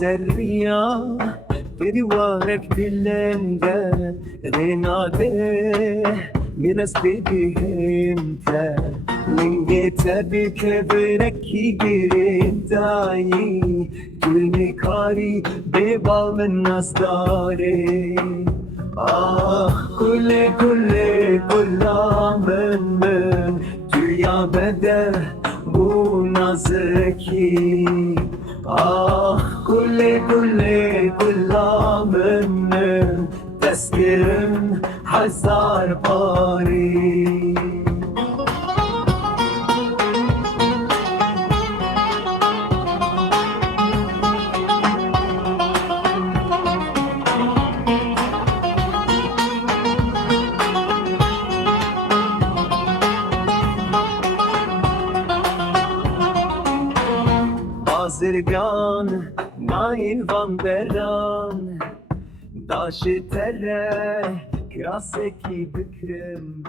سرية بريوارك دلنجا ريناده biraz dediğimde Ninge tabi kebreki girindai Gülni kari bebal men nastare Ah kule kule kullamın men Dünya bede bu nazeki Ah kule kule kullamın men Tezkirim hazar pari Bazırgan, nain van beran Daşı tere, kraseki bükrüm